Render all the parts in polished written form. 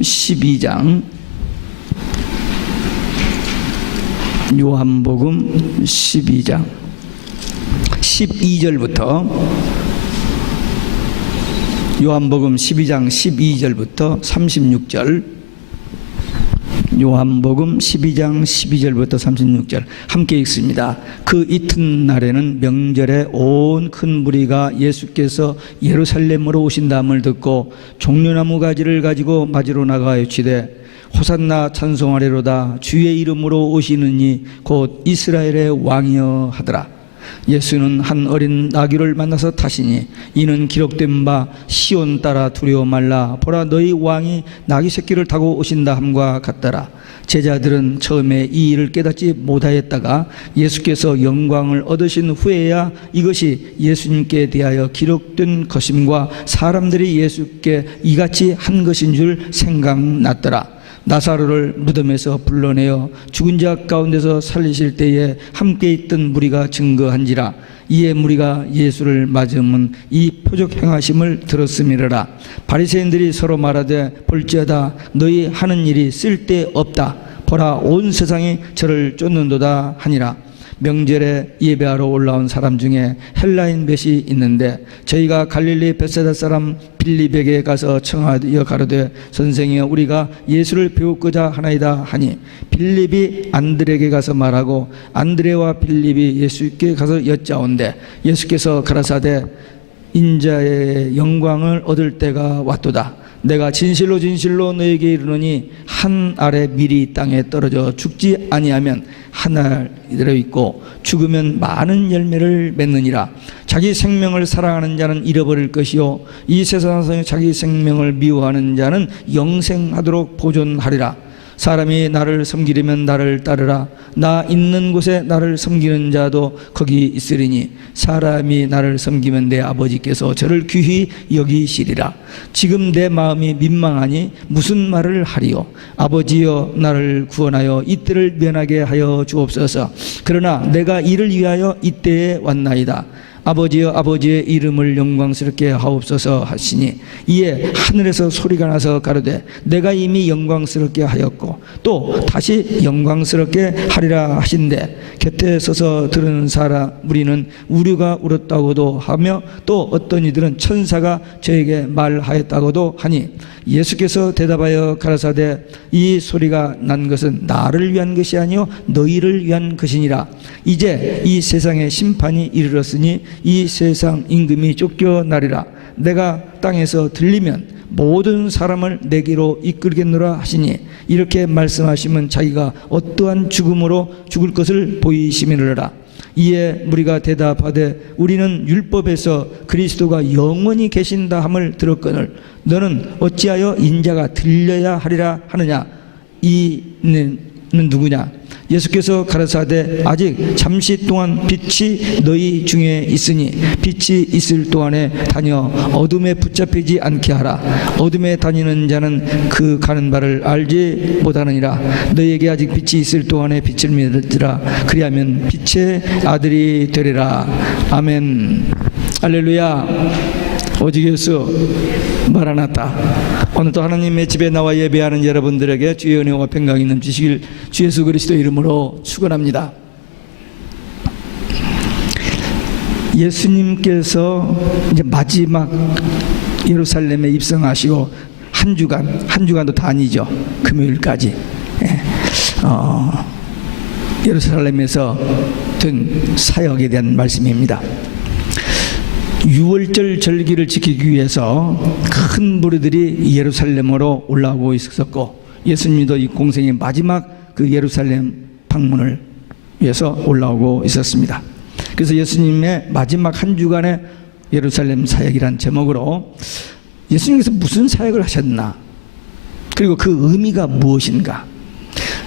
12장 요한복음 12장 12절부터 요한복음 12장 12절부터 36절 요한복음 12장 12절부터 36절 함께 읽습니다. 그 이튿날에는 명절에 온 큰 무리가 예수께서 예루살렘으로 오신다함을 듣고 종려나무 가지를 가지고 맞으러 나가여 치되 호산나 찬송하리로다 주의 이름으로 오시느니 곧 이스라엘의 왕이여 하더라. 예수는 한 어린 나귀를 만나서 타시니 이는 기록된 바 시온 따라 두려워 말라 보라 너희 왕이 나귀 새끼를 타고 오신다 함과 같더라. 제자들은 처음에 이 일을 깨닫지 못하였다가 예수께서 영광을 얻으신 후에야 이것이 예수님께 대하여 기록된 것임과 사람들이 예수께 이같이 한 것인 줄 생각났더라. 나사로를 무덤에서 불러내어 죽은 자 가운데서 살리실 때에 함께 있던 무리가 증거한지라. 이에 무리가 예수를 맞으면 이 표적 행하심을 들었음이라. 바리새인들이 서로 말하되 볼지어다 너희 하는 일이 쓸데없다. 보라 온 세상이 저를 쫓는도다 하니라. 명절에 예배하러 올라온 사람 중에 헬라인 몇이 있는데 저희가 갈릴리 벳사다 사람 빌립에게 가서 청하여 가로되 선생이여 우리가 예수를 배우고자 하나이다 하니 빌립이 안드레에게 가서 말하고 안드레와 빌립이 예수께 가서 여짜온대 예수께서 가라사대 인자의 영광을 얻을 때가 왔도다. 내가 진실로 진실로 너에게 이르노니 한 알의 밀이 땅에 떨어져 죽지 아니하면 한 알이대로 있고 죽으면 많은 열매를 맺느니라. 자기 생명을 사랑하는 자는 잃어버릴 것이요 이 세상에서 자기 생명을 미워하는 자는 영생하도록 보존하리라. 사람이 나를 섬기려면 나를 따르라. 나 있는 곳에 나를 섬기는 자도 거기 있으리니 사람이 나를 섬기면 내 아버지께서 저를 귀히 여기시리라. 지금 내 마음이 민망하니 무슨 말을 하리요. 아버지여 나를 구원하여 이때를 면하게 하여 주옵소서. 그러나 내가 이를 위하여 이때에 왔나이다. 아버지여 아버지의 이름을 영광스럽게 하옵소서 하시니 이에 하늘에서 소리가 나서 가로되 내가 이미 영광스럽게 하였고 또 다시 영광스럽게 하리라 하신대 곁에 서서 들은 사람 우리는 우리가 울었다고도 하며 또 어떤 이들은 천사가 저에게 말하였다고도 하니 예수께서 대답하여 가라사대 이 소리가 난 것은 나를 위한 것이 아니요 너희를 위한 것이니라. 이제 이 세상의 심판이 이르렀으니 이 세상 임금이 쫓겨나리라. 내가 땅에서 들리면 모든 사람을 내게로 이끌겠노라 하시니 이렇게 말씀하시면 자기가 어떠한 죽음으로 죽을 것을 보이시미르라. 이에 무리가 대답하되 우리는 율법에서 그리스도가 영원히 계신다 함을 들었거늘 너는 어찌하여 인자가 들려야 하리라 하느냐. 이는 누구냐. 예수께서 가라사대 아직 잠시 동안 빛이 너희 중에 있으니 빛이 있을 동안에 다녀 어둠에 붙잡히지 않게 하라. 어둠에 다니는 자는 그 가는 바를 알지 못하느니라. 너희에게 아직 빛이 있을 동안에 빛을 믿으라. 그리하면 빛의 아들이 되리라. 아멘. 할렐루야. 오직 예수 마라나타. 오늘도 하나님의 집에 나와 예배하는 여러분들에게 주의 은혜와 평강이 넘치시길 주 예수 그리스도 이름으로 축원합니다. 예수님께서 이제 마지막 예루살렘에 입성하시고 한 주간도 다니죠. 금요일까지 예루살렘에서 된 사역에 대한 말씀입니다. 유월절 절기를 지키기 위해서 큰 무리들이 예루살렘으로 올라오고 있었고 예수님도 이 공생의 마지막 그 예루살렘 방문을 위해서 올라오고 있었습니다. 그래서 예수님의 마지막 한 주간의 예루살렘 사역이란 제목으로 예수님께서 무슨 사역을 하셨나 그리고 그 의미가 무엇인가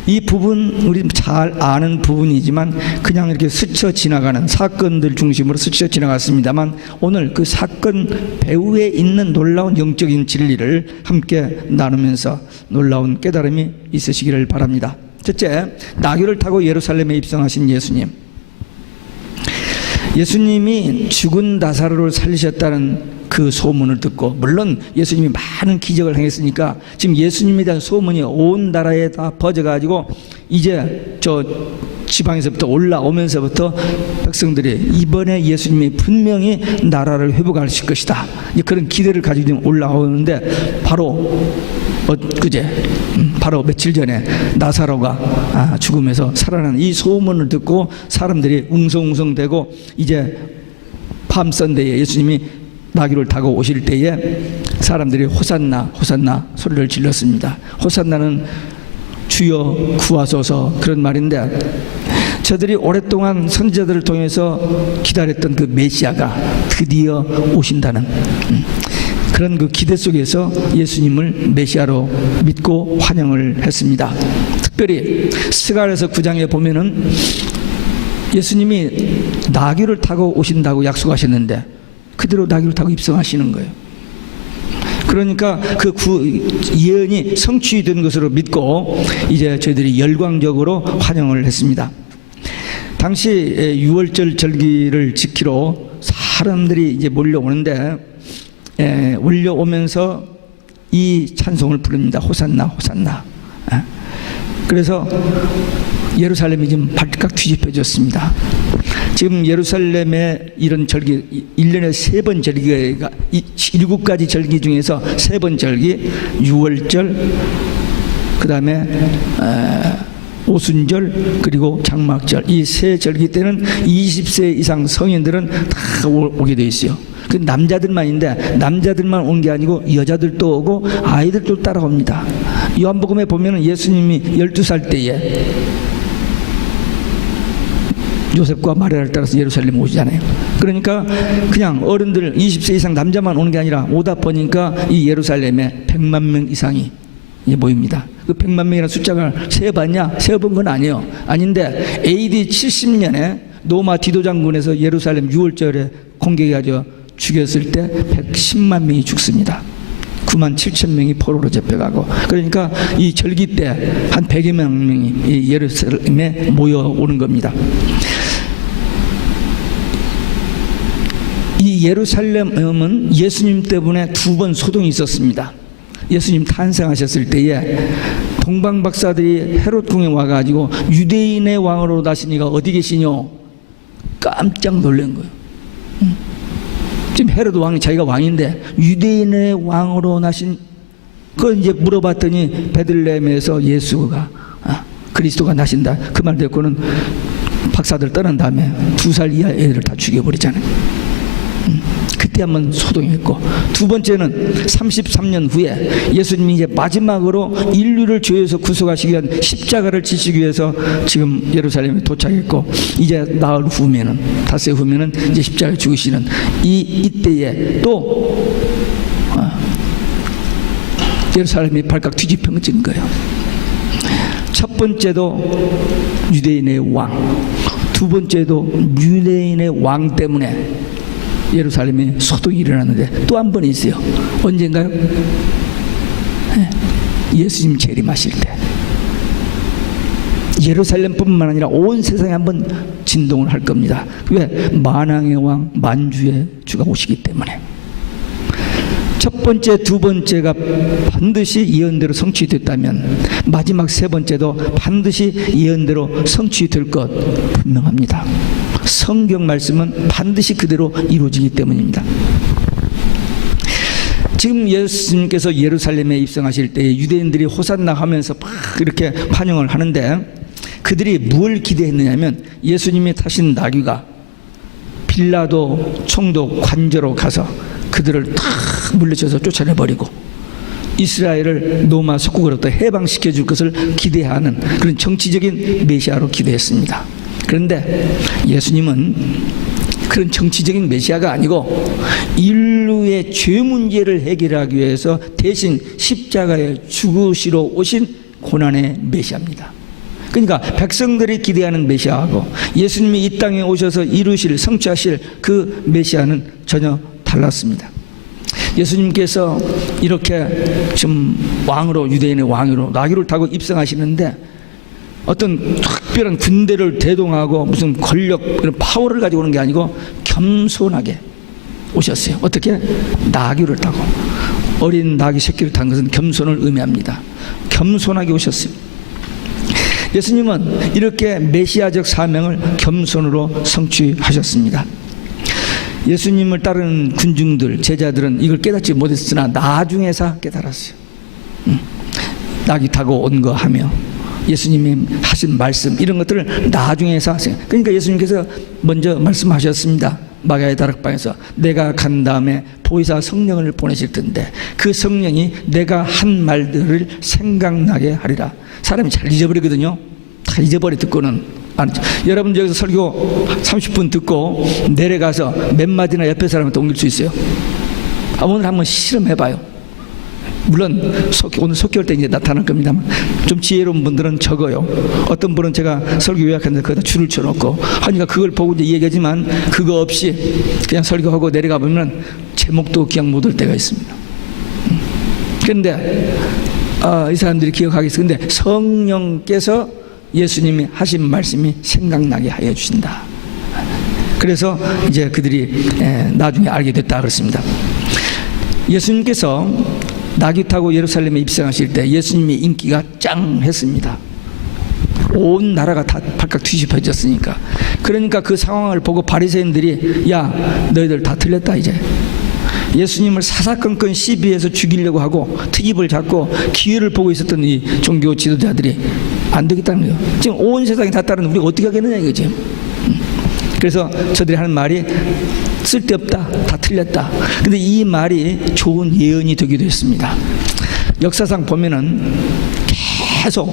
이 부분 우리 잘 아는 부분이지만 그냥 이렇게 스쳐 지나가는 사건들 중심으로 스쳐 지나갔습니다만 오늘 그 사건 배후에 있는 놀라운 영적인 진리를 함께 나누면서 놀라운 깨달음이 있으시기를 바랍니다. 첫째, 나귀를 타고 예루살렘에 입성하신 예수님. 예수님이 죽은 나사로를 살리셨다는 그 소문을 듣고, 물론 예수님이 많은 기적을 행했으니까 지금 예수님에 대한 소문이 온 나라에 다 퍼져가지고 이제 저 지방에서부터 올라오면서부터 백성들이 이번에 예수님이 분명히 나라를 회복하실 것이다, 그런 기대를 가지고 올라오는데 바로 엊그제, 바로 며칠 전에 나사로가 죽음에서 살아난 이 소문을 듣고 사람들이 웅성웅성대고, 이제 밤선대에 예수님이 나귀를 타고 오실 때에 사람들이 호산나 호산나 소리를 질렀습니다. 호산나는 주여 구하소서 그런 말인데, 저들이 오랫동안 선지자들을 통해서 기다렸던 그 메시아가 드디어 오신다는 그런 그 기대 속에서 예수님을 메시아로 믿고 환영을 했습니다. 특별히 스가랴서 9장에 보면은 예수님이 나귀를 타고 오신다고 약속하셨는데 그대로 나귀를 타고 입성하시는 거예요. 그러니까 그 예언이 성취된 것으로 믿고 이제 저희들이 열광적으로 환영을 했습니다. 당시 6월절 절기를 지키러 사람들이 이제 몰려오는데, 몰려오면서 이 찬송을 부릅니다. 호산나 호산나. 그래서 예루살렘이 지금 발칵 뒤집혀졌습니다. 지금 예루살렘의 이런 절기, 1년에 3번 절기가, 7가지 절기 중에서 3번 절기, 6월절, 그 다음에 오순절, 그리고 장막절, 이 3절기 때는 20세 이상 성인들은 다 오게 돼 있어요. 그 남자들만인데, 남자들만 온 게 아니고 여자들도 오고 아이들도 따라옵니다. 요한복음에 보면 예수님이 12살 때에 요셉과 마리아를 따라서 예루살렘 오시잖아요. 그러니까 그냥 어른들 20세 이상 남자만 오는 게 아니라 오다 보니까 이 예루살렘에 100만 명 이상이 모입니다. 그 100만 명이라는 숫자를 세어봤냐? 세어본 건 아니에요. 아닌데 AD 70년에 노마 디도 장군에서 예루살렘 6월절에 공격해가지고 죽였을 때 110만 명이 죽습니다. 9만 7천 명이 포로로 잡혀가고, 그러니까 이 절기 때 한 100여 명이 이 예루살렘에 모여오는 겁니다. 이 예루살렘은 예수님 때문에 2번 소동이 있었습니다. 예수님 탄생하셨을 때에 동방박사들이 헤롯 궁에 와가지고 유대인의 왕으로 나신 이가 어디 계시뇨? 깜짝 놀란 거예요. 지금 헤롯 왕이 자기가 왕인데 유대인의 왕으로 나신, 그걸 이제 물어봤더니 베들레헴에서 예수가 그리스도가 나신다, 그 말 듣고는 박사들 떠난 다음에 2살 이하 애들을 다 죽여버리잖아요. 그때 한번 소동했고, 두 번째는 33년 후에 예수님이 이제 마지막으로 인류를 죄에서 구속하시기 위한 십자가를 지시기 위해서 지금 예루살렘에 도착했고, 이제 나흘 후면은, 닷새 후면은 이제 십자가에 죽으시는 이때에 또 예루살렘이 발칵 뒤집혀진 거예요. 첫 번째도 유대인의 왕, 두 번째도 유대인의 왕 때문에 예루살렘에 소동이 일어났는데 또 한 번 있어요. 언젠가요? 예수님 재림하실 때 예루살렘뿐만 아니라 온 세상에 한번 진동을 할 겁니다. 왜? 만왕의 왕, 만주의 주가 오시기 때문에. 첫 번째, 두 번째가 반드시 예언대로 성취됐다면 마지막 세 번째도 반드시 예언대로 성취될 것 분명합니다. 성경 말씀은 반드시 그대로 이루어지기 때문입니다. 지금 예수님께서 예루살렘에 입성하실 때 유대인들이 호산나 하면서 막 이렇게 환영을 하는데, 그들이 뭘 기대했느냐면 예수님이 타신 나귀가 빌라도 총독 관저로 가서 그들을 다 물리쳐서 쫓아내버리고 이스라엘을 로마 속국으로부터 해방시켜 줄 것을 기대하는 그런 정치적인 메시아로 기대했습니다. 그런데 예수님은 그런 정치적인 메시아가 아니고 인류의 죄 문제를 해결하기 위해서 대신 십자가에 죽으시러 오신 고난의 메시아입니다. 그러니까 백성들이 기대하는 메시아하고 예수님이 이 땅에 오셔서 이루실, 성취하실 그 메시아는 전혀 달랐습니다. 예수님께서 이렇게 지금 왕으로, 유대인의 왕으로 나귀를 타고 입성하시는데 어떤 특별한 군대를 대동하고 무슨 권력, 이런 파워를 가지고 오는 게 아니고 겸손하게 오셨어요. 어떻게? 나귀를 타고. 어린 나귀 새끼를 탄 것은 겸손을 의미합니다. 겸손하게 오셨어요. 예수님은 이렇게 메시아적 사명을 겸손으로 성취하셨습니다. 예수님을 따르는 군중들, 제자들은 이걸 깨닫지 못했으나 나중에서 깨달았어요. 나귀 타고 온 거 하며 예수님이 하신 말씀 이런 것들을 나중에서 하세요. 그러니까 예수님께서 먼저 말씀하셨습니다. 마가의 다락방에서 내가 간 다음에 보혜사 성령을 보내실 텐데 그 성령이 내가 한 말들을 생각나게 하리라. 사람이 잘 잊어버리거든요. 다 잊어버려 듣고는. 여러분 여기서 설교 30분 듣고 내려가서 몇 마디나 옆에 사람한테 옮길 수 있어요? 오늘 한번 실험해봐요. 물론 오늘 속기할 때 이제 나타날 겁니다만 좀 지혜로운 분들은 적어요. 어떤 분은 제가 설교 요약하는데 거기다 줄을 쳐놓고 하니까 그걸 보고 이제 얘기하지만 그거 없이 그냥 설교하고 내려가 보면 제목도 기억 못 할 때가 있습니다. 그런데 이 사람들이 기억하겠어요. 근데 성령께서 예수님이 하신 말씀이 생각나게 하여 주신다. 그래서 이제 그들이 나중에 알게 됐다 그렇습니다. 예수님께서 나귀 타고 예루살렘에 입성하실 때 예수님의 인기가 짱했습니다. 온 나라가 다 발칵 뒤집어졌으니까. 그러니까 그 상황을 보고 바리새인들이 야 너희들 다 틀렸다 이제. 예수님을 사사건건 시비해서 죽이려고 하고 트집을 잡고 기회를 보고 있었던 이 종교 지도자들이 안 되겠다는 거예요. 지금 온 세상이 다 따르는 우리가 어떻게 하겠느냐 이거지. 그래서 저들이 하는 말이 쓸데없다, 다 틀렸다. 근데 이 말이 좋은 예언이 되기도 했습니다. 역사상 보면은 계속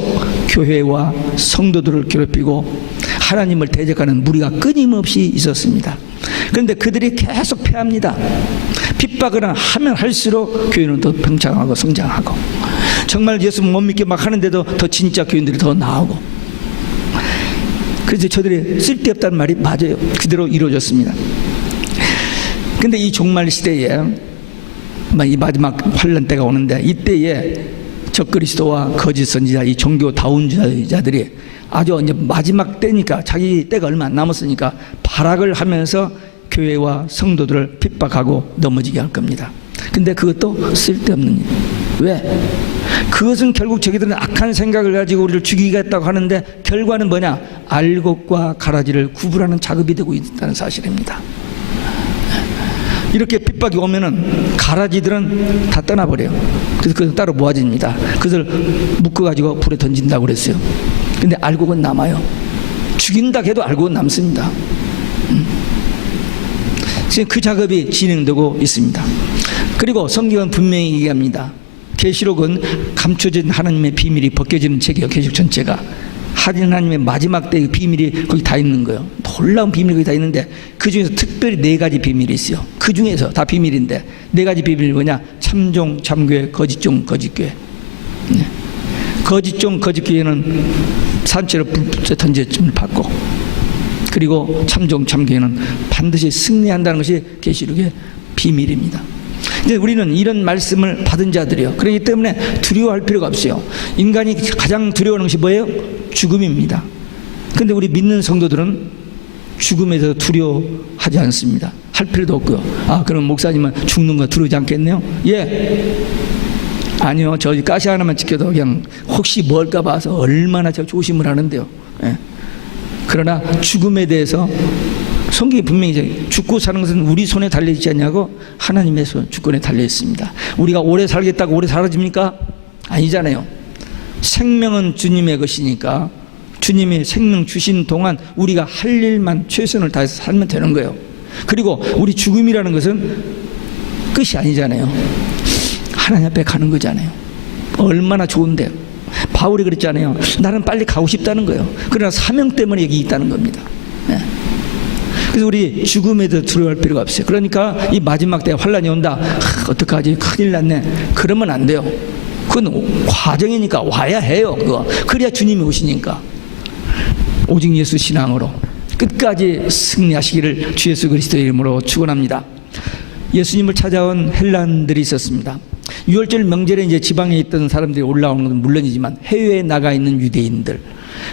교회와 성도들을 괴롭히고 하나님을 대적하는 무리가 끊임없이 있었습니다. 그런데 그들이 계속 패합니다. 핍박을 하면 할수록 교회는 더 평창하고 성장하고 정말 예수 못 믿게 막 하는데도 더 진짜 교인들이 더 나오고. 그래서 저들이 쓸데없다는 말이 맞아요. 그대로 이루어졌습니다. 근데 이 종말 시대에 이 마지막 환란 때가 오는데 이때에 적그리스도와 거짓 선지자 이 종교 다운자들이 아주 이제 마지막 때니까 자기 때가 얼마 안 남았으니까 발악을 하면서 교회와 성도들을 핍박하고 넘어지게 할 겁니다. 근데 그것도 쓸데없는 일. 왜? 그것은 결국 저기들은 악한 생각을 가지고 우리를 죽이겠다고 하는데 결과는 뭐냐? 알곡과 가라지를 구분하는 작업이 되고 있다는 사실입니다. 이렇게 핍박이 오면은 가라지들은 다 떠나버려요. 그래서 그것은 따로 모아집니다. 그것을 묶어가지고 불에 던진다고 그랬어요. 근데 알곡은 남아요. 죽인다 해도 알곡은 남습니다. 지금 그 작업이 진행되고 있습니다. 그리고 성경은 분명히 얘기합니다. 계시록은 감춰진 하나님의 비밀이 벗겨지는 책이에요. 계시록 전체가. 하나님의 마지막 때의 비밀이 거기 다 있는 거예요. 놀라운 비밀이 거기 다 있는데 그 중에서 특별히 4가지 비밀이 있어요. 그 중에서 다 비밀인데 4가지 비밀이 뭐냐? 참종, 참교회, 거짓종, 거짓교회. 거짓종, 거짓교회는 산채로 불에 던져짐을 받고 그리고 참종, 참교회는 반드시 승리한다는 것이 계시록의 비밀입니다. 이제 우리는 이런 말씀을 받은 자들이요. 그렇기 때문에 두려워할 필요가 없어요. 인간이 가장 두려워하는 것이 뭐예요? 죽음입니다. 그런데 우리 믿는 성도들은 죽음에 대해서 두려워하지 않습니다. 할 필요도 없고요. 그럼 목사님은 죽는 거 두려우지 않겠네요? 예. 아니요. 저 가시 하나만 지켜도 그냥 혹시 뭘까 봐서 얼마나 제가 조심을 하는데요. 예. 그러나 죽음에 대해서 성경이 분명히 죽고 사는 것은 우리 손에 달려있지 않냐고 하나님의 주권에 달려있습니다. 우리가 오래 살겠다고 오래 사라집니까? 아니잖아요. 생명은 주님의 것이니까 주님이 생명 주신 동안 우리가 할 일만 최선을 다해서 살면 되는 거예요. 그리고 우리 죽음이라는 것은 끝이 아니잖아요. 하나님 앞에 가는 거잖아요. 얼마나 좋은데요. 바울이 그랬잖아요. 나는 빨리 가고 싶다는 거예요. 그러나 사명 때문에 여기 있다는 겁니다. 네. 그래서 우리 죽음에 대해서 두려워할 필요가 없어요. 그러니까 이 마지막 때 환란이 온다. 어떡하지? 큰일 났네. 그러면 안 돼요. 그건 과정이니까 와야 해요. 그거. 그래야 주님이 오시니까. 오직 예수 신앙으로 끝까지 승리하시기를 주 예수 그리스도의 이름으로 축원합니다. 예수님을 찾아온 헬란들이 있었습니다. 6월절 명절에 이제 지방에 있던 사람들이 올라오는 건 물론이지만 해외에 나가 있는 유대인들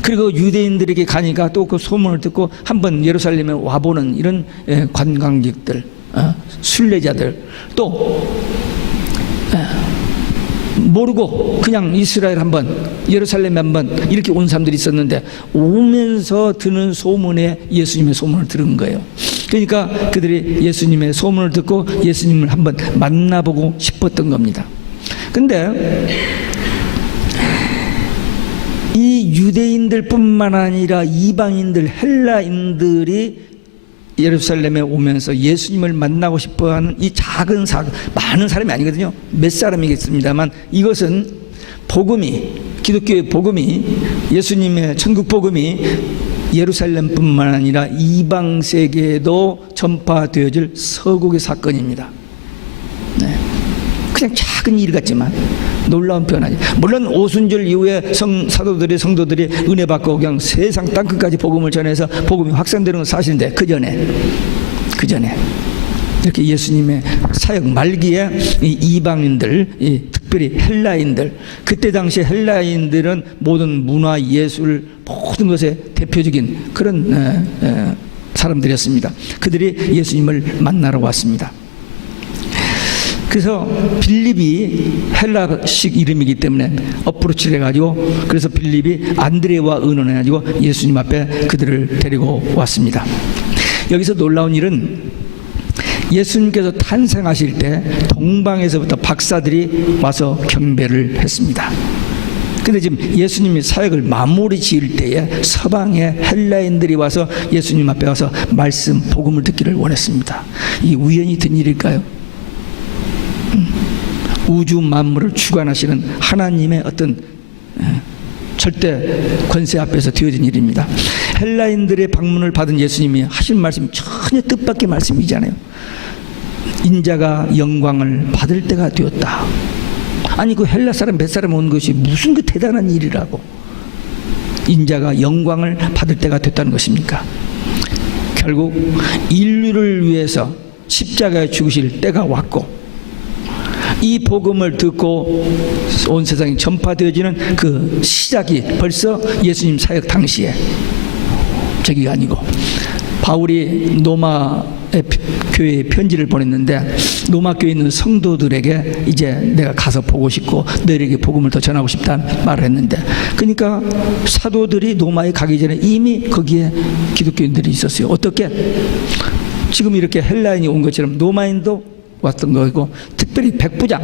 그리고 유대인들에게 가니까 또 그 소문을 듣고 한번 예루살렘에 와보는 이런 관광객들 순례자들, 또 모르고 그냥 이스라엘 한번, 예루살렘에 한번 이렇게 온 사람들이 있었는데, 오면서 드는 소문에 예수님의 소문을 들은 거예요. 그러니까 그들이 예수님의 소문을 듣고 예수님을 한번 만나보고 싶었던 겁니다. 근데 이 유대인들 뿐만 아니라 이방인들, 헬라인들이 예루살렘에 오면서 예수님을 만나고 싶어하는 이 작은 사건, 많은 사람이 아니거든요. 몇 사람이겠습니다만, 이것은 복음이, 기독교의 복음이, 예수님의 천국 복음이 예루살렘뿐만 아니라 이방 세계에도 전파되어질 서국의 사건입니다. 네. 그냥 작은 일 같지만 놀라운 변화지. 물론 오순절 이후에 사도들이, 성도들이 은혜 받고 그냥 세상 땅끝까지 복음을 전해서 복음이 확산되는 건 사실인데, 그 전에 이렇게 예수님의 사역 말기에 이 이방인들, 특별히 헬라인들, 그때 당시 헬라인들은 모든 문화, 예술, 모든 것의 대표적인 그런 사람들이었습니다. 그들이 예수님을 만나러 왔습니다. 그래서 빌립이 헬라식 이름이기 때문에 어프로치를 해가지고, 그래서 빌립이 안드레와 의논해가지고 예수님 앞에 그들을 데리고 왔습니다. 여기서 놀라운 일은 예수님께서 탄생하실 때 동방에서부터 박사들이 와서 경배를 했습니다. 근데 지금 예수님이 사역을 마무리 지을 때에 서방의 헬라인들이 와서 예수님 앞에 와서 말씀, 복음을 듣기를 원했습니다. 이 우연히 된 일일까요? 우주 만물을 주관하시는 하나님의 어떤 절대 권세 앞에서 되어진 일입니다. 헬라인들의 방문을 받은 예수님이 하신 말씀이 전혀 뜻밖의 말씀이잖아요. 인자가 영광을 받을 때가 되었다. 아니, 그 헬라 사람 몇 사람 온 것이 무슨 그 대단한 일이라고 인자가 영광을 받을 때가 됐다는 것입니까? 결국 인류를 위해서 십자가에 죽으실 때가 왔고, 이 복음을 듣고 온 세상에 전파되어지는 그 시작이 벌써 예수님 사역 당시에, 저기가 아니고 바울이 로마 교회에 편지를 보냈는데, 로마 교회에 있는 성도들에게 이제 내가 가서 보고 싶고 너희에게 복음을 더 전하고 싶다는 말을 했는데, 그러니까 사도들이 로마에 가기 전에 이미 거기에 기독교인들이 있었어요. 어떻게? 지금 이렇게 헬라인이 온 것처럼 로마인도 왔던 거고, 특별히 백부장,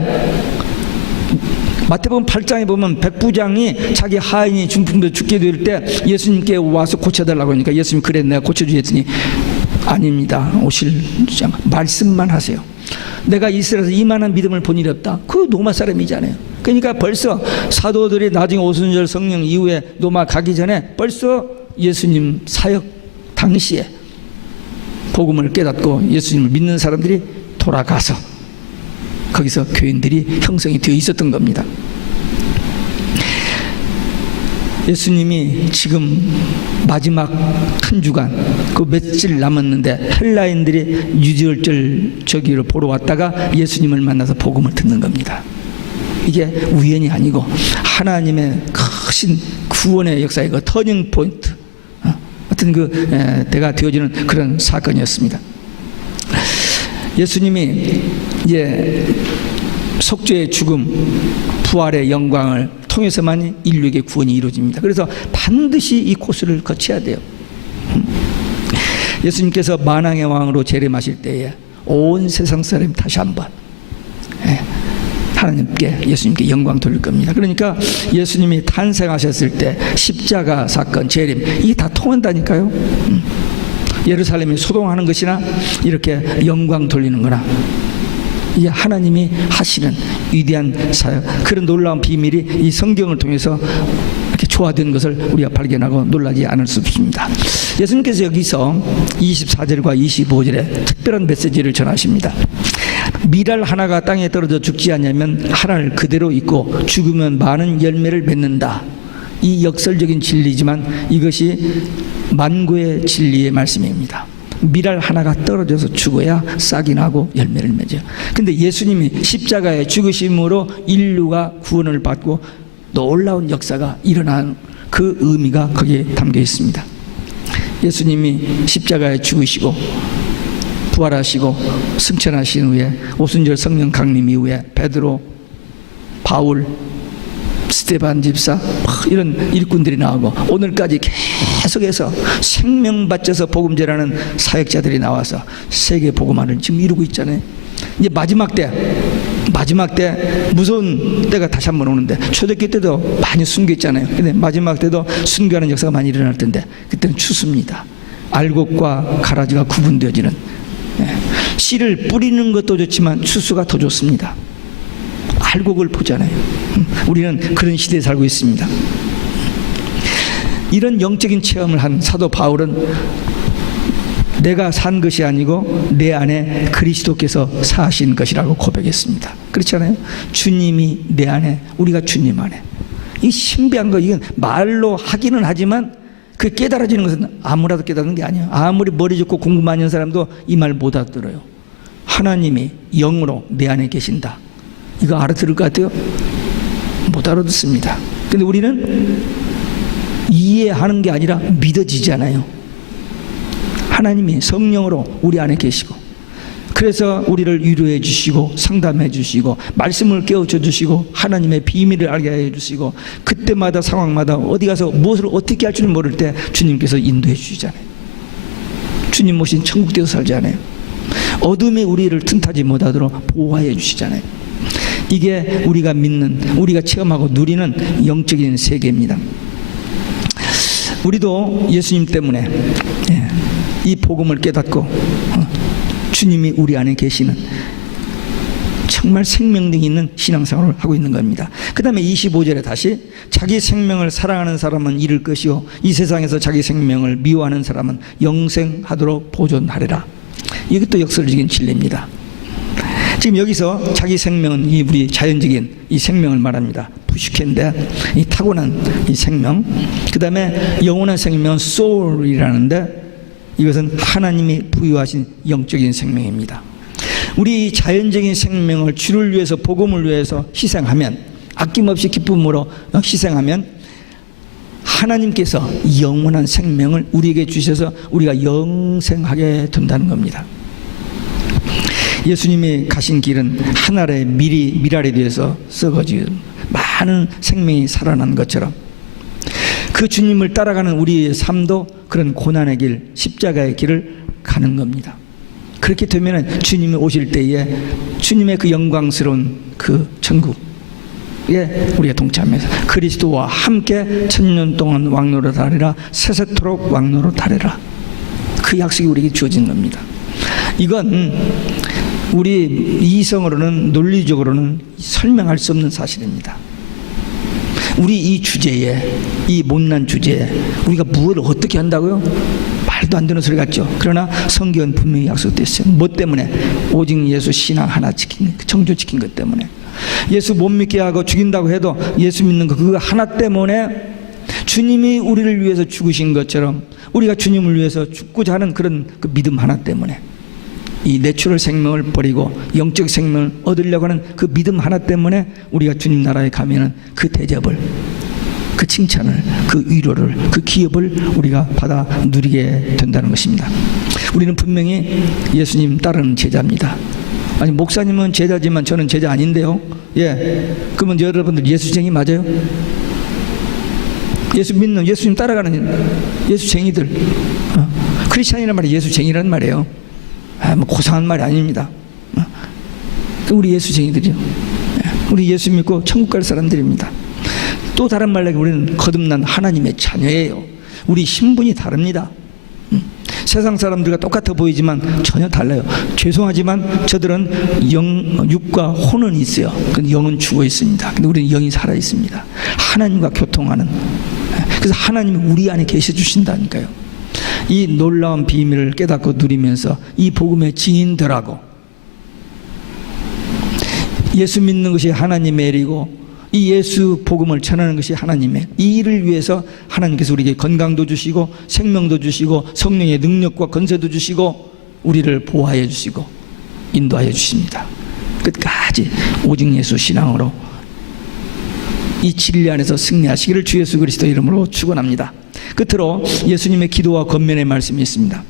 마태복음 8장에 보면 백부장이 자기 하인이 중풍도 죽게 될 때 예수님께 와서 고쳐달라고 하니까 예수님, 그래 내가 고쳐주지 했더니, 아닙니다, 오실 장 말씀만 하세요. 내가 이스라엘에서 이만한 믿음을 본 일이 없다. 그 로마 사람이잖아요. 그러니까 벌써 사도들이 나중에 오순절 성령 이후에 로마 가기 전에 벌써 예수님 사역 당시에 복음을 깨닫고 예수님을 믿는 사람들이 돌아가서 거기서 교인들이 형성이 되어 있었던 겁니다. 예수님이 지금 마지막 한 주간, 그 며칠 남았는데 헬라인들이 유월절 저기를 보러 왔다가 예수님을 만나서 복음을 듣는 겁니다. 이게 우연이 아니고 하나님의 크신 구원의 역사의 그 터닝 포인트, 어떤 그 때가 되어지는 그런 사건이었습니다. 예수님이 이제 속죄의 죽음, 부활의 영광을 통해서만 인류에게 구원이 이루어집니다. 그래서 반드시 이 코스를 거쳐야 돼요. 예수님께서 만왕의 왕으로 재림하실 때에 온 세상 사람이 다시 한번 하나님께, 예수님께 영광 돌릴 겁니다. 그러니까 예수님이 탄생하셨을 때 십자가 사건, 재림, 이게 다 통한다니까요. 예루살렘이 소동하는 것이나 이렇게 영광 돌리는 거나, 이게 하나님이 하시는 위대한 사역, 그런 놀라운 비밀이 이 성경을 통해서 이렇게 조화된 것을 우리가 발견하고 놀라지 않을 수 없습니다. 예수님께서 여기서 24절과 25절에 특별한 메시지를 전하십니다. 밀알 하나가 땅에 떨어져 죽지 않냐면 하나를 그대로 있고 죽으면 많은 열매를 맺는다. 이 역설적인 진리지만 이것이 만고의 진리의 말씀입니다. 밀알 하나가 떨어져서 죽어야 싹이 나고 열매를 맺어요. 근데 예수님이 십자가의 죽으심으로 인류가 구원을 받고 놀라운 역사가 일어난 그 의미가 거기에 담겨 있습니다. 예수님이 십자가에 죽으시고 부활하시고 승천하신 후에 오순절 성령 강림 이후에 베드로, 바울, 스데반 집사 이런 일꾼들이 나오고 오늘까지 계속해서 생명 바쳐서 복음 전하는 사역자들이 나와서 세계 복음화를 지금 이루고 있잖아요. 이제 마지막 때 무서운 때가 다시 한번 오는데, 초대교 때도 많이 순교했잖아요. 근데 마지막 때도 순교하는 역사가 많이 일어날 텐데 그때는 추수입니다. 알곡과 가라지가 구분되어지는, 씨를 뿌리는 것도 좋지만 추수가 더 좋습니다. 알곡을 보잖아요. 우리는 그런 시대에 살고 있습니다. 이런 영적인 체험을 한 사도 바울은 내가 산 것이 아니고 내 안에 그리스도께서 사신 것이라고 고백했습니다. 그렇잖아요. 주님이 내 안에, 우리가 주님 안에. 이 신비한 거, 이건 말로 하기는 하지만 그 깨달아지는 것은 아무라도 깨닫는 게 아니에요. 아무리 머리 좋고 공부 많이 한 사람도 이 말 못 알아들어요. 하나님이 영으로 내 안에 계신다. 이거 알아들을 것 같아요? 못 알아듣습니다. 근데 우리는 이해하는 게 아니라 믿어지잖아요. 하나님이 성령으로 우리 안에 계시고, 그래서 우리를 위로해 주시고 상담해 주시고 말씀을 깨우쳐 주시고 하나님의 비밀을 알게 해 주시고, 그때마다 상황마다 어디 가서 무엇을 어떻게 할 줄 모를 때 주님께서 인도해 주시잖아요. 주님 모신 천국에서 살잖아요. 어둠이 우리를 틈타지 못하도록 보호해 주시잖아요. 이게 우리가 믿는, 우리가 체험하고 누리는 영적인 세계입니다. 우리도 예수님 때문에 이 복음을 깨닫고 주님이 우리 안에 계시는 정말 생명력이 있는 신앙생활을 하고 있는 겁니다. 그 다음에 25절에 다시 자기 생명을 사랑하는 사람은 잃을 것이요 이 세상에서 자기 생명을 미워하는 사람은 영생하도록 보존하리라. 이것도 역설적인 진리입니다. 지금 여기서 자기 생명은 이 우리 자연적인 이 생명을 말합니다. 부슈케인데 이 타고난 이 생명, 그 다음에 영원한 생명은 soul이라는데 이것은 하나님이 부여하신 영적인 생명입니다. 우리 자연적인 생명을 주를 위해서, 복음을 위해서 희생하면, 아낌없이 기쁨으로 희생하면 하나님께서 영원한 생명을 우리에게 주셔서 우리가 영생하게 된다는 겁니다. 예수님이 가신 길은 하늘의 미랄에 대해서 썩어지고 많은 생명이 살아난 것처럼 그 주님을 따라가는 우리의 삶도 그런 고난의 길, 십자가의 길을 가는 겁니다. 그렇게 되면 주님이 오실 때에 주님의 그 영광스러운 그 천국에 우리가 동참해서 그리스도와 함께 천년 동안 왕노릇하리라, 세세토록 왕노릇하리라. 그 약속이 우리에게 주어진 겁니다. 이건 우리 이성으로는, 논리적으로는 설명할 수 없는 사실입니다. 우리 이 주제에, 이 못난 주제에 우리가 무엇을 어떻게 한다고요? 말도 안 되는 소리 같죠. 그러나 성경은 분명히 약속됐어요. 뭐 때문에? 오직 예수 신앙 하나 지킨, 청조 지킨 것 때문에. 예수 못 믿게 하고 죽인다고 해도 예수 믿는 거 그거 하나 때문에 주님이 우리를 위해서 죽으신 것처럼 우리가 주님을 위해서 죽고자 하는 그런 그 믿음 하나 때문에, 이 내추럴 생명을 버리고 영적 생명을 얻으려고 하는 그 믿음 하나 때문에 우리가 주님 나라에 가면은 그 대접을, 그 칭찬을, 그 위로를, 그 기업을 우리가 받아 누리게 된다는 것입니다. 우리는 분명히 예수님 따르는 제자입니다. 아니, 목사님은 제자지만 저는 제자 아닌데요. 그러면 여러분들 예수쟁이 맞아요? 예수 믿는, 예수님 따라가는 예수쟁이들, 크리스찬이란 말이 예수쟁이란 말이에요. 뭐 고상한 말이 아닙니다. 우리 예수쟁이들이요. 우리 예수 믿고 천국 갈 사람들입니다. 또 다른 말로 우리는 거듭난 하나님의 자녀예요. 우리 신분이 다릅니다. 세상 사람들과 똑같아 보이지만 전혀 달라요. 죄송하지만 저들은 육과 혼은 있어요. 근데 영은 죽어 있습니다. 근데 우리는 영이 살아 있습니다. 하나님과 교통하는. 그래서 하나님이 우리 안에 계셔 주신다니까요. 이 놀라운 비밀을 깨닫고 누리면서 이 복음의 증인들하고, 예수 믿는 것이 하나님의 일이고 이 예수 복음을 전하는 것이 하나님의, 이 일을 위해서 하나님께서 우리에게 건강도 주시고 생명도 주시고 성령의 능력과 권세도 주시고 우리를 보호하여 주시고 인도하여 주십니다. 끝까지 오직 예수 신앙으로 이 진리 안에서 승리하시기를 주 예수 그리스도 이름으로 축원합니다. 끝으로 예수님의 기도와 권면의 말씀이 있습니다.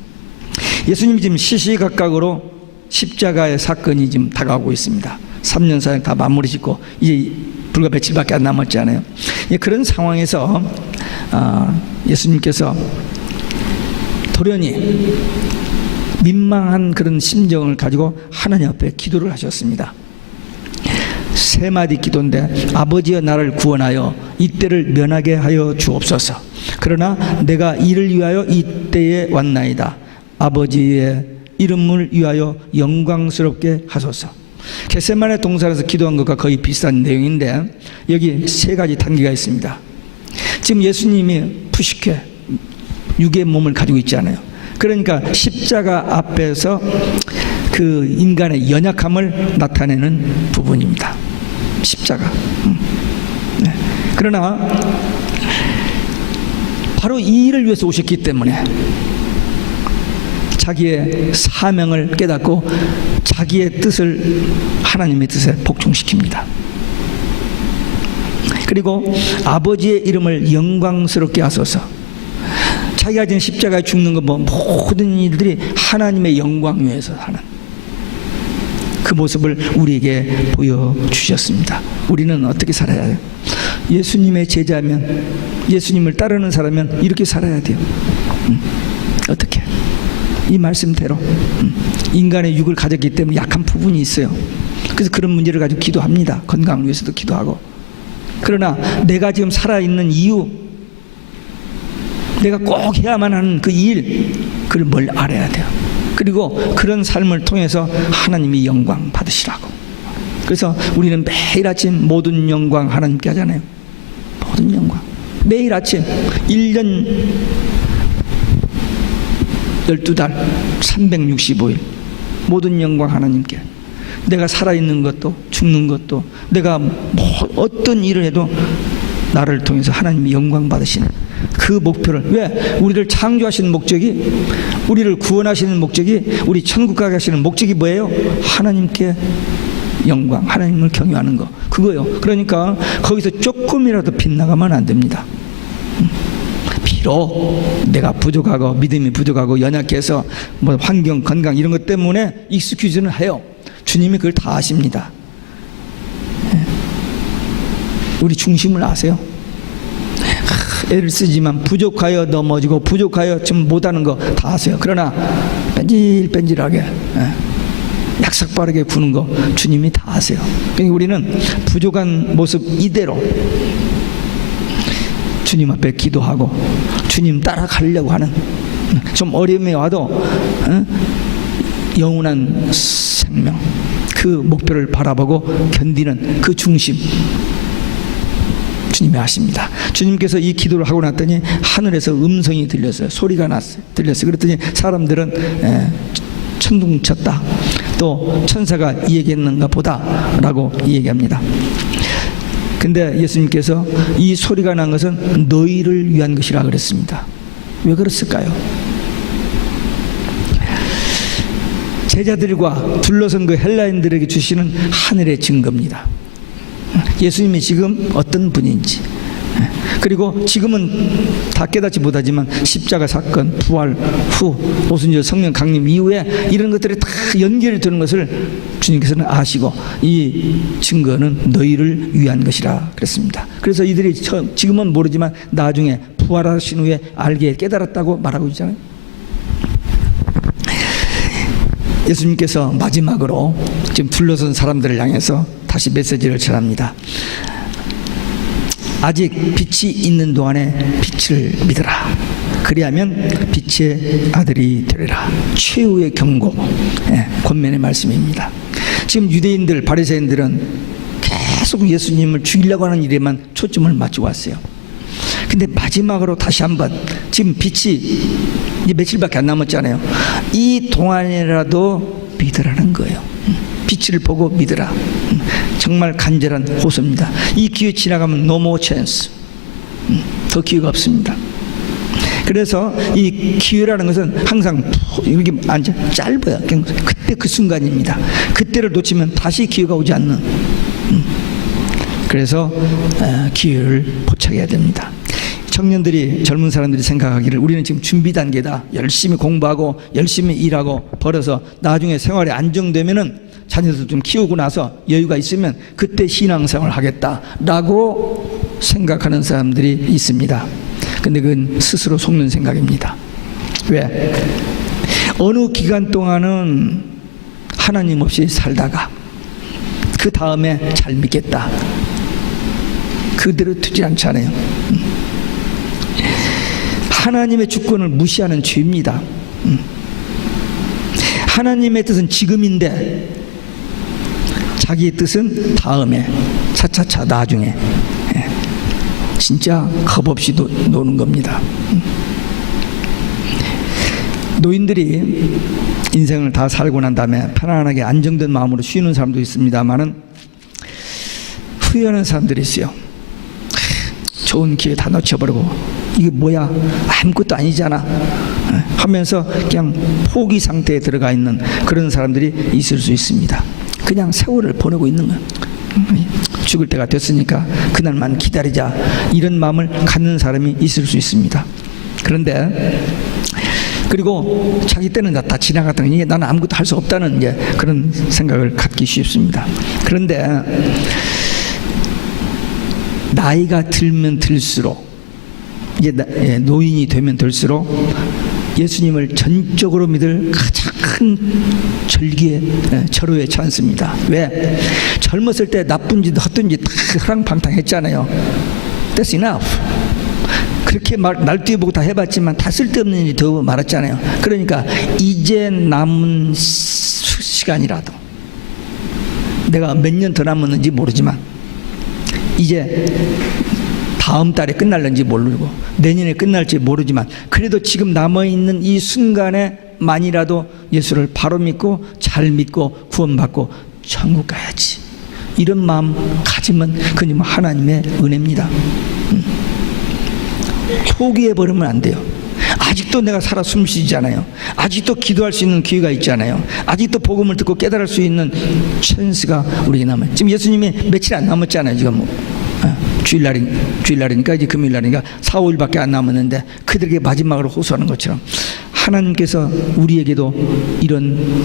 예수님이 지금 시시각각으로 십자가의 사건이 지금 다가오고 있습니다. 3년 사역 다 마무리 짓고 이제 불과 며칠밖에 안 남았잖아요. 그런 상황에서 예수님께서 돌연히 민망한 그런 심정을 가지고 하나님 앞에 기도를 하셨습니다. 3마디 기도인데, 아버지여 나를 구원하여 이때를 면하게 하여 주옵소서. 그러나 내가 이를 위하여 이때에 왔나이다. 아버지의 이름을 위하여 영광스럽게 하소서. 겟세마네 동산에서 기도한 것과 거의 비슷한 내용인데, 여기 3가지 단계가 있습니다. 지금 예수님이 푸시케 육의 몸을 가지고 있잖아요. 그러니까 십자가 앞에서 그 인간의 연약함을 나타내는 부분입니다. 십자가. 네. 그러나 바로 이 일을 위해서 오셨기 때문에 자기의 사명을 깨닫고 자기의 뜻을 하나님의 뜻에 복종시킵니다. 그리고 아버지의 이름을 영광스럽게 하소서. 자기가 지금 십자가에 죽는 거 모든 일들이 하나님의 영광 위해서 하는 그 모습을 우리에게 보여주셨습니다. 우리는 어떻게 살아야 해요? 예수님의 제자면, 예수님을 따르는 사람은 이렇게 살아야 돼요. 어떻게? 이 말씀대로 인간의 육을 가졌기 때문에 약한 부분이 있어요. 그래서 그런 문제를 가지고 기도합니다. 건강을 위해서도 기도하고. 그러나 내가 지금 살아있는 이유, 내가 꼭 해야만 하는 그 일, 그걸 뭘 알아야 돼요. 그리고 그런 삶을 통해서 하나님이 영광 받으시라고. 그래서 우리는 매일 아침 모든 영광 하나님께 하잖아요. 모든 영광. 매일 아침 1년 12달 365일 모든 영광 하나님께. 내가 살아있는 것도 죽는 것도 내가 어떤 일을 해도 나를 통해서 하나님이 영광 받으시는 그 목표를, 왜? 우리를 창조하시는 목적이, 우리를 구원하시는 목적이, 우리 천국 가게 하시는 목적이 뭐예요? 하나님께 영광, 하나님을 경외하는 거, 그거요. 그러니까 거기서 조금이라도 빗나가면 안 됩니다. 비록 내가 부족하고 믿음이 부족하고 연약해서 뭐 환경, 건강 이런 것 때문에 익스큐즈는 해요. 주님이 그걸 다 아십니다. 우리 중심을 아세요? 애를 쓰지만 부족하여 넘어지고 부족하여 좀 못하는 거 다 아세요. 그러나 뺀질뺀질하게 약삭 빠르게 구는 거 주님이 다 아세요. 그러니까 우리는 부족한 모습 이대로 주님 앞에 기도하고 주님 따라가려고 하는, 좀 어려움이 와도 영원한 생명, 그 목표를 바라보고 견디는 그 중심, 주님이 아십니다. 주님께서 이 기도를 하고 났더니 하늘에서 음성이 들렸어요. 소리가 들렸어요. 그랬더니 사람들은 천둥쳤다. 또 천사가 얘기했는가 보다 라고 얘기합니다. 근데 예수님께서 이 소리가 난 것은 너희를 위한 것이라 그랬습니다. 왜 그랬을까요? 제자들과 둘러선 그 헬라인들에게 주시는 하늘의 증거입니다. 예수님이 지금 어떤 분인지, 그리고 지금은 다 깨닫지 못하지만 십자가 사건, 부활 후, 오순절 성령 강림 이후에 이런 것들이 다 연결이 되는 것을 주님께서는 아시고 이 증거는 너희를 위한 것이라 그랬습니다. 그래서 이들이 지금은 모르지만 나중에 부활하신 후에 알게 깨달았다고 말하고 있잖아요. 예수님께서 마지막으로 지금 둘러선 사람들을 향해서 다시 메시지를 전합니다. 아직 빛이 있는 동안에 빛을 믿으라. 그리하면 빛의 아들이 되리라. 최후의 경고, 권면의 말씀입니다. 지금 유대인들, 바리새인들은 계속 예수님을 죽이려고 하는 일에만 초점을 맞추고 왔어요. 근데 마지막으로 다시 한번, 지금 빛이 이제 며칠밖에 안 남았잖아요. 이 동안이라도 믿으라는 거예요. 빛을 보고 믿으라. 정말 간절한 호소입니다. 이 기회 지나가면 no more chance. 더 기회가 없습니다. 그래서 이 기회라는 것은 항상 이렇게 짧아요. 그냥 그때 그 순간입니다. 그때를 놓치면 다시 기회가 오지 않는. 그래서 기회를 포착해야 됩니다. 청년들이, 젊은 사람들이 생각하기를 우리는 지금 준비 단계다. 열심히 공부하고 열심히 일하고 벌어서 나중에 생활이 안정되면은 자녀들 좀 키우고 나서 여유가 있으면 그때 신앙생활을 하겠다라고 생각하는 사람들이 있습니다. 근데 그건 스스로 속는 생각입니다. 왜? 어느 기간 동안은 하나님 없이 살다가 그 다음에 잘 믿겠다. 그대로 두지 않잖아요. 하나님의 주권을 무시하는 죄입니다. 하나님의 뜻은 지금인데 자기의 뜻은 다음에, 차차차 나중에. 진짜 겁없이 노는 겁니다. 노인들이 인생을 다 살고 난 다음에 편안하게 안정된 마음으로 쉬는 사람도 있습니다만은 후회하는 사람들이 있어요. 좋은 기회 다 놓쳐버리고 이게 뭐야, 아무것도 아니잖아 하면서 그냥 포기 상태에 들어가 있는 그런 사람들이 있을 수 있습니다. 그냥 세월을 보내고 있는 거예요. 죽을 때가 됐으니까 그날만 기다리자, 이런 마음을 갖는 사람이 있을 수 있습니다. 그런데 그리고 자기 때는 다 지나갔던 게 나는 아무것도 할 수 없다는 그런 생각을 갖기 쉽습니다. 그런데 나이가 들면 들수록, 이제 노인이 되면 될수록 예수님을 전적으로 믿을 가장 큰 절호에 처했습니다. 왜? 젊었을 때 나쁜 짓 헛된 짓 다 허랑방탕했잖아요. That's enough. 그렇게 날뛰어보고 다 해봤지만 다 쓸데없는 일이 더 많았잖아요. 그러니까 이제 남은 시간이라도, 내가 몇 년 더 남았는지 모르지만 이제 다음 달에 끝날는지 모르고 내년에 끝날지 모르지만 그래도 지금 남아있는 이 순간에만이라도 예수를 바로 믿고 잘 믿고 구원받고 천국 가야지, 이런 마음 가지면 그건 하나님의 은혜입니다. 포기해버리면 안 돼요. 아직도 내가 살아 숨쉬잖아요. 아직도 기도할 수 있는 기회가 있잖아요. 아직도 복음을 듣고 깨달을 수 있는 찬스가 우리에게 남아요. 지금 예수님이 며칠 안 남았잖아요. 지금 주일날이니까 이제 금요일날이니까 4, 5일밖에 안 남았는데 그들에게 마지막으로 호소하는 것처럼 하나님께서 우리에게도 이런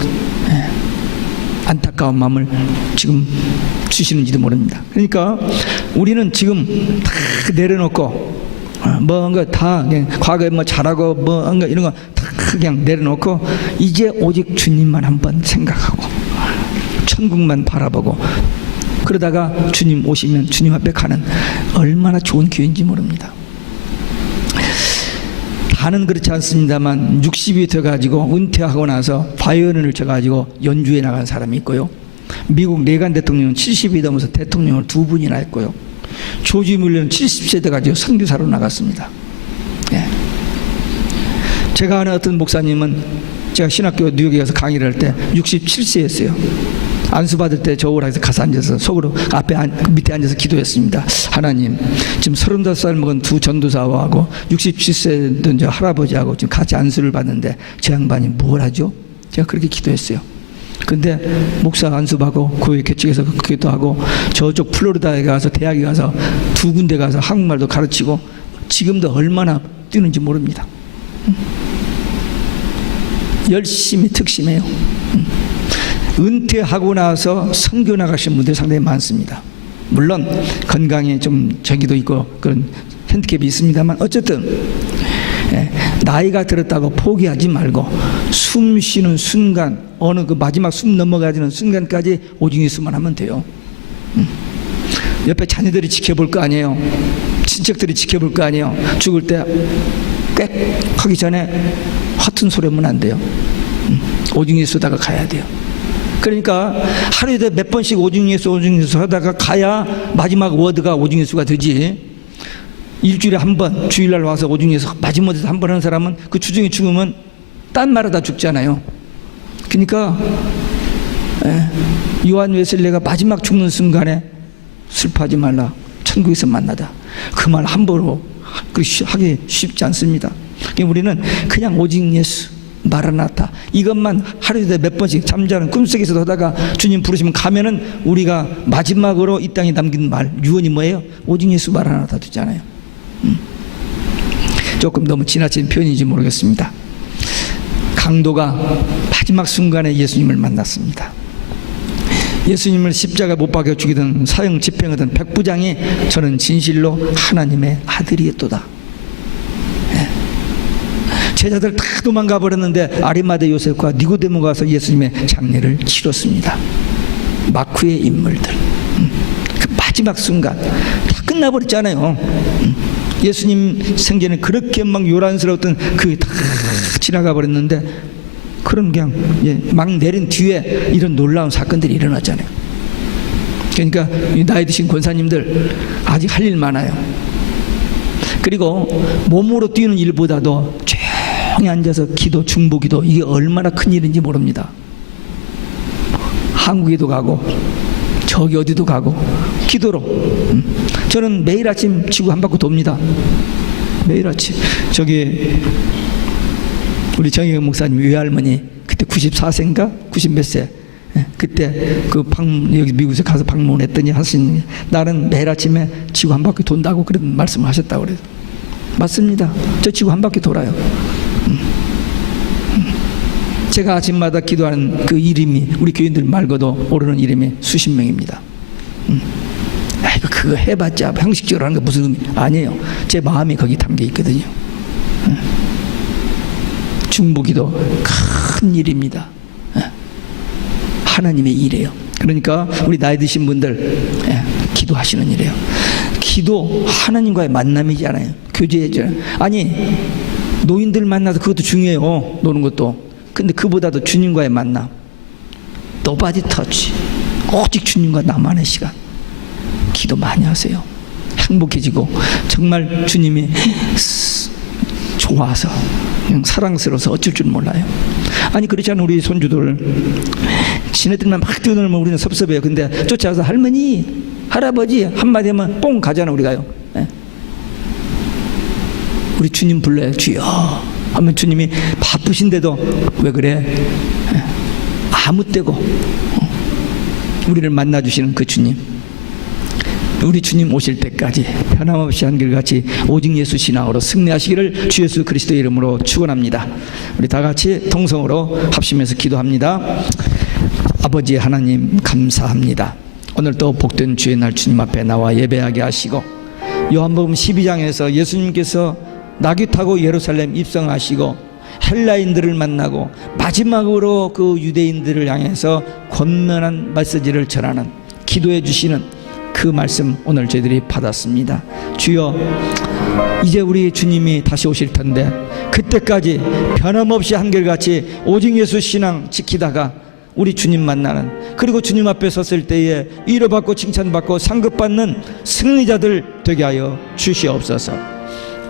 안타까운 마음을 지금 주시는지도 모릅니다. 그러니까 우리는 지금 다 내려놓고 뭔가 다 과거에 뭐 잘하고 뭔가 이런 거 다 그냥 내려놓고 이제 오직 주님만 한번 생각하고 천국만 바라보고 그러다가 주님 오시면 주님 앞에 가는 얼마나 좋은 기회인지 모릅니다. 다는 그렇지 않습니다만 60이 돼가지고 은퇴하고 나서 바이올린을 쳐가지고 연주해 나간 사람이 있고요. 미국 레간 대통령은 70이 넘어서 대통령을 2분이나 했고요. 조지 뮬러는 70세 돼가지고 선교사로 나갔습니다. 제가 아는 어떤 목사님은 제가 신학교 뉴욕에 가서 강의를 할 때 67세였어요. 안수받을 때 저울에서 가서 앉아서 속으로 밑에 앉아서 기도했습니다. 하나님, 지금 35살 먹은 두 전도사하고 67세 된 저 할아버지하고 지금 같이 안수를 받는데 저 양반이 뭘 하죠? 제가 그렇게 기도했어요. 근데 목사 안수받고 교회 개척해서 기도하고 저쪽 플로리다에 가서 대학에 가서 2군데 가서 한국말도 가르치고 지금도 얼마나 뛰는지 모릅니다. 열심히 특심해요. 은퇴하고 나서 선교 나가신 분들이 상당히 많습니다. 물론 건강에 좀 저기도 있고 그런 핸디캡이 있습니다만 어쨌든 나이가 들었다고 포기하지 말고 숨 쉬는 순간, 어느 그 마지막 숨 넘어가지는 순간까지 오직 예수만 하면 돼요. 옆에 자녀들이 지켜볼 거 아니에요. 친척들이 지켜볼 거 아니에요. 죽을 때 꽥 하기 전에 허튼 소리 하면 안 돼요. 오직 예수다가 가야 돼요. 그러니까 하루에 몇 번씩 오직 예수 하다가 가야 마지막 워드가 오직 예수가 되지. 일주일에 한 번 주일날 와서 오직 예수 마지막에 한 번 하는 사람은 그 주중에 죽으면 딴 말하다 죽잖아요. 그러니까 요한 웨슬레가 마지막 죽는 순간에 슬퍼하지 말라, 천국에서 만나다, 그 말 함부로 하기 쉽지 않습니다. 우리는 그냥 오직 예수, 마라나타 이것만 하루에 몇 번씩 잠자는 꿈속에서도 하다가 주님 부르시면 가면은 우리가 마지막으로 이 땅에 남긴 말 유언이 뭐예요? 오직 예수 마라나타 되잖아요. 조금 너무 지나친 표현인지 모르겠습니다. 강도가 마지막 순간에 예수님을 만났습니다. 예수님을 십자가 못 박여 죽이던 사형 집행하던 백부장이 저는 진실로 하나님의 아들이었도다. 제자들 다 도망가 버렸는데 아리마대 요셉과 니고데모가 가서 예수님의 장례를 치렀습니다. 마쿠의 인물들. 그 마지막 순간 다 끝나버렸잖아요. 예수님 생전에 그렇게 막 요란스러웠던 그 다 지나가 버렸는데 그런 그냥 막 내린 뒤에 이런 놀라운 사건들이 일어났잖아요. 그러니까 나이 드신 권사님들 아직 할 일 많아요. 그리고 몸으로 뛰는 일보다도 조용히 앉아서 기도, 중보기도, 이게 얼마나 큰 일인지 모릅니다. 한국에도 가고 저기 어디도 가고 기도로. 저는 매일 아침 지구 한 바퀴 돕니다. 매일 아침. 저기 우리 정혜경 목사님 외할머니 그때 94세인가 90 몇 세. 그때 그 여기 미국에 가서 방문했더니 하신 나는 매일 아침에 지구 한 바퀴 돈다고 그런 말씀을 하셨다고 그래요. 맞습니다. 저 지구 한 바퀴 돌아요. 제가 아침마다 기도하는 그 이름이 우리 교인들 말고도 오르는 이름이 수십 명입니다. 아이고 그거 해봤자 형식적으로 하는 게 무슨 의미 아니에요. 제 마음이 거기 담겨 있거든요. 중보기도 큰 일입니다. 하나님의 일이에요. 그러니까 우리 나이 드신 분들 기도하시는 일이에요. 기도 하나님과의 만남이잖아요. 교제잖아요. 아니 노인들 만나서 그것도 중요해요. 노는 것도. 근데 그보다도 주님과의 만남. Nobody touch. 오직 주님과 나만의 시간. 기도 많이 하세요. 행복해지고 정말 주님이 좋아서 그냥 사랑스러워서 어쩔 줄 몰라요. 아니 그렇지 않은 우리 손주들 지네들만 막 뛰어놀면 우리는 섭섭해요. 근데 쫓아와서 할머니 할아버지 한마디 하면 뽕 가잖아. 우리가요. 우리 주님 불러요. 주여 하면 주님이 바쁘신데도 왜 그래? 아무 때고 우리를 만나주시는 그 주님. 우리 주님 오실 때까지 변함없이 한결같이 오직 예수 신앙으로 승리하시기를 주 예수 그리스도의 이름으로 축원합니다. 우리 다 같이 통성으로 합심해서 기도합니다. 아버지 하나님 감사합니다. 오늘 또 복된 주의 날 주님 앞에 나와 예배하게 하시고 요한복음 12장에서 예수님께서 나귀 타고 예루살렘 입성하시고 헬라인들을 만나고 마지막으로 그 유대인들을 향해서 권면한 메시지를 전하는 기도해 주시는 그 말씀 오늘 저희들이 받았습니다. 주여 이제 우리 주님이 다시 오실 텐데 그때까지 변함없이 한결같이 오직 예수 신앙 지키다가 우리 주님 만나는 그리고 주님 앞에 섰을 때에 위로받고 칭찬받고 상급받는 승리자들 되게 하여 주시옵소서.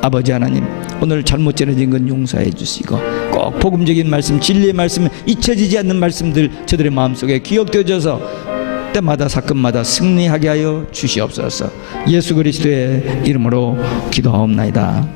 아버지 하나님 오늘 잘못 전해진 건 용서해 주시고 꼭 복음적인 말씀 진리의 말씀 잊혀지지 않는 말씀들 저들의 마음속에 기억되어져서 때마다 사건마다 승리하게 하여 주시옵소서. 예수 그리스도의 이름으로 기도하옵나이다.